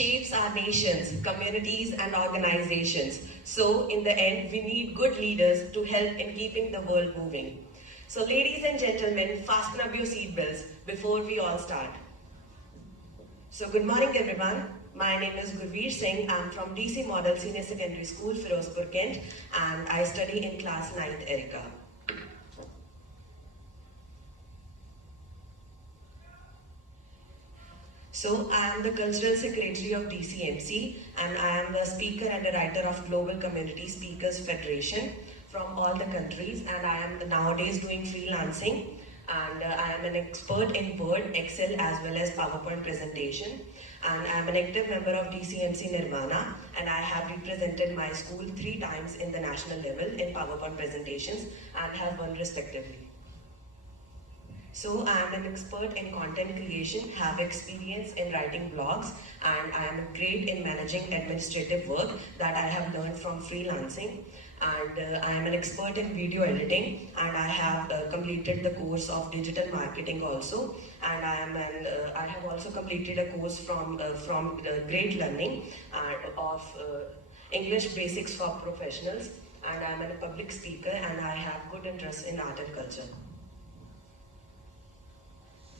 shapes our nations, communities and organizations. So in the end, we need good leaders to help in keeping the world moving. So ladies and gentlemen, fasten up your seatbelts before we all start. So good morning everyone. My name is Gurveer Singh. I'm from DC Model Senior Secondary School, Firozpur, Kent, and I study in class 9th Erica. So I am the Cultural Secretary of DCMC and I am the speaker and the writer of Global Community Speakers Federation from all the countries, and I am nowadays doing freelancing, and I am an expert in Word, Excel as well as PowerPoint presentation, and I am an active member of DCMC Nirvana, and I have represented my school 3 times in the national level in PowerPoint presentations and have won respectively. So I am an expert in content creation, have experience in writing blogs, and I am great in managing administrative work that I have learned from freelancing. And I am an expert in video editing, and I have completed the course of digital marketing also. And I have also completed a course from Great Learning of English Basics for Professionals. And I am a public speaker, and I have good interest in art and culture.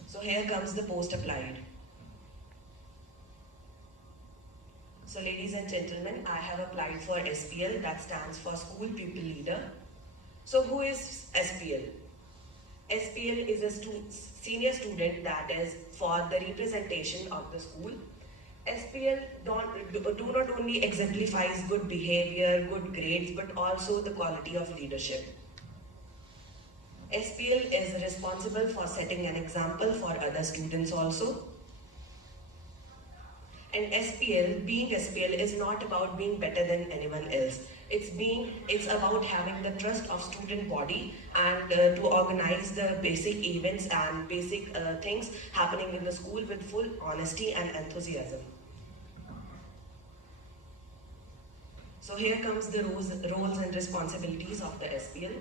So here comes the post applied. So ladies and gentlemen, I have applied for SPL, that stands for School Pupil Leader. So who is SPL? SPL is a senior student, that is for the representation of the school. SPL do not only exemplifies good behavior, good grades, but also the quality of leadership. SPL is responsible for setting an example for other students also. And being SPL is not about being better than anyone else. It's about having the trust of student body and to organize the basic events and basic things happening in the school with full honesty and enthusiasm. So here comes the roles and responsibilities of the SPL.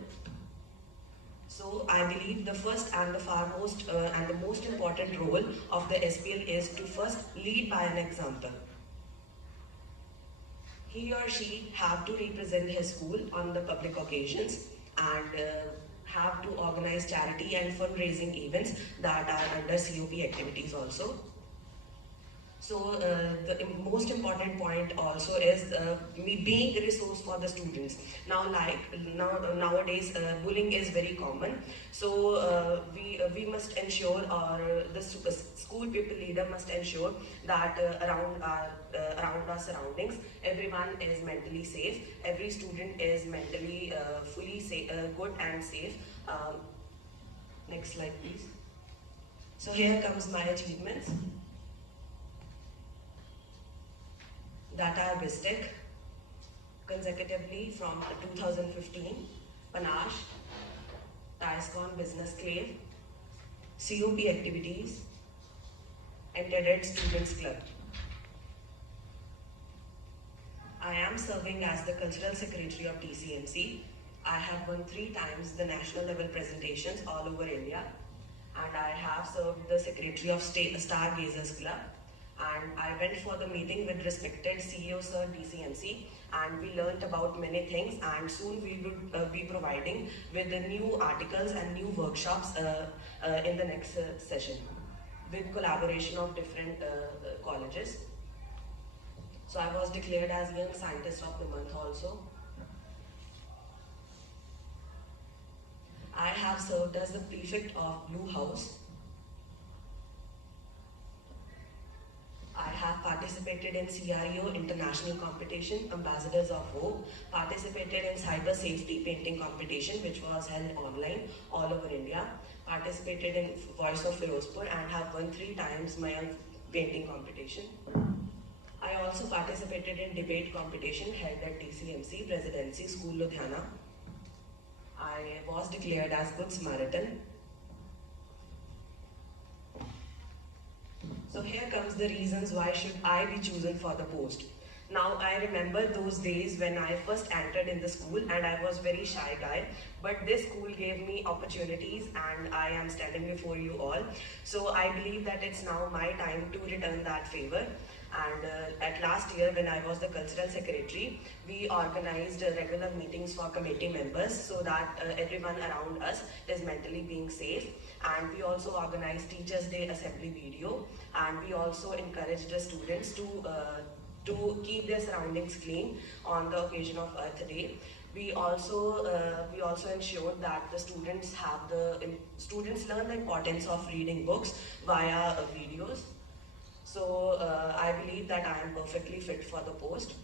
So I believe the first and the most important role of the SPL is to first lead by an example. He or she have to represent his school on the public occasions and have to organize charity and fundraising events that are under COP activities also. So the most important point also is being a resource for the students. Nowadays bullying is very common. So we must ensure, or the school pupil leader must ensure that around our surroundings, everyone is mentally safe. Every student is mentally fully safe, good and safe. Next slide, please. So here comes my achievements. That are BISTEC consecutively from 2015, Panache, TISCON Business Clave, COP activities, and TEDx Students Club. I am serving as the Cultural Secretary of DCMC. I have won 3 times the national level presentations all over India, and I have served the Secretary of Stargazers Club. And I went for the meeting with respected CEO Sir DCMC, and we learned about many things, and soon we would be providing with the new articles and new workshops in the next session with collaboration of different colleges. So I was declared as Young Scientist of the Month also. I have served as the Prefect of Blue House. I have participated in CREO International Competition, Ambassadors of Hope, participated in Cyber Safety Painting Competition, which was held online all over India, participated in Voice of Firozpur, and have won 3 times my painting competition. I also participated in debate competition held at DCMC Presidency School, Ludhiana. I was declared as Good Samaritan. So here comes the reasons why should I be chosen for the post. Now I remember those days when I first entered in the school and I was very shy guy, but this school gave me opportunities and I am standing before you all. So I believe that it's now my time to return that favor. And at last year, when I was the cultural secretary, we organized regular meetings for committee members so that everyone around us is mentally being safe. And we also organized Teachers' Day assembly video, and we also encouraged the students to keep their surroundings clean on the occasion of Earth Day. We also ensured that the students learn the importance of reading books via videos. So I believe that I am perfectly fit for the post.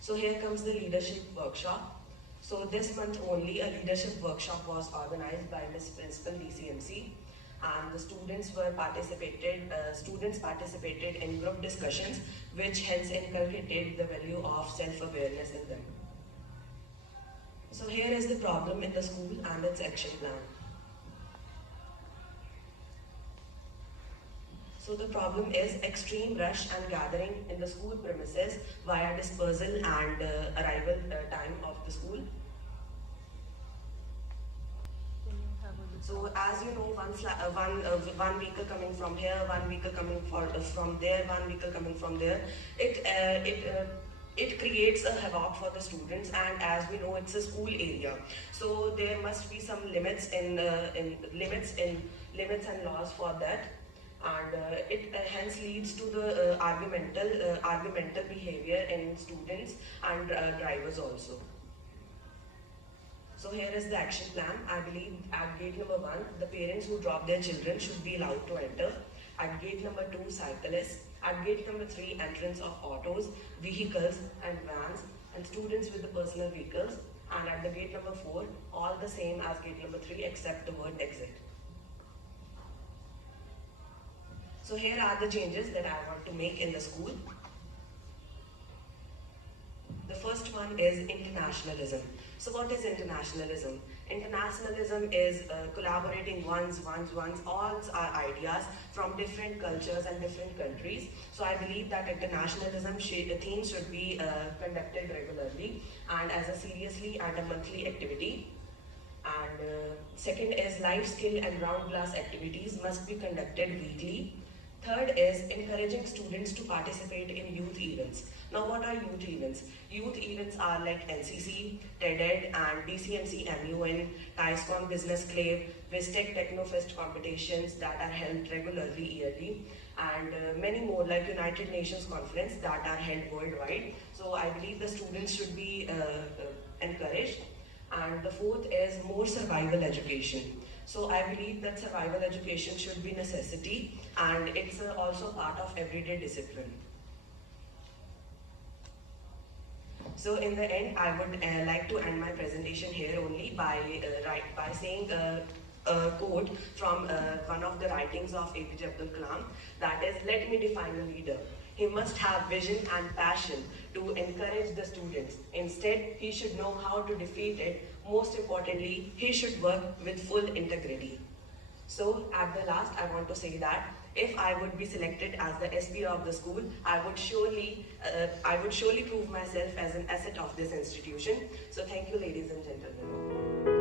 So here comes the leadership workshop. So this month only a leadership workshop was organized by Miss Principal DCMC, and the students participated in group discussions, which hence inculcated the value of self-awareness in them. So here is the problem in the school and its action plan. So the problem is extreme rush and gathering in the school premises via dispersal and arrival time of the school. So as you know, one vehicle coming from here, one vehicle coming from there, one vehicle coming from there, it creates a havoc for the students, and as we know, it's a school area, so there must be some limits and laws for that, and it hence leads to the argumental behavior in students and drivers also. So here is the action plan. I believe at gate number 1, the parents who drop their children should be allowed to enter. At gate number 2, cyclists. At gate number 3, entrance of autos, vehicles and vans and students with the personal vehicles. And at the gate number 4, all the same as gate number 3 except the word exit. So here are the changes that I want to make in the school. The first one is internationalism. So what is internationalism? Internationalism is collaborating all our ideas from different cultures and different countries. So I believe that internationalism theme should be conducted regularly and as a seriously and a monthly activity. And second is life skill and round class activities must be conducted weekly. Third is encouraging students to participate in youth events. Now what are youth events? Youth events are like NCC, TED-Ed and DCMC MUN, TISCOM Business Club, Vistec Technofest competitions that are held regularly yearly, and many more like United Nations Conference that are held worldwide. So I believe the students should be encouraged. And the fourth is more survival education. So I believe that survival education should be necessity, and it's also part of everyday discipline. So in the end, I would like to end my presentation here only by saying a quote from one of the writings of APJ Abdul Kalam, that is, let me define a leader. He must have vision and passion to encourage the students. Instead, he should know how to defeat it. Most importantly, he should work with full integrity. So at the last, I want to say that if I would be selected as the SP of the school, I would surely prove myself as an asset of this institution. So thank you, ladies and gentlemen.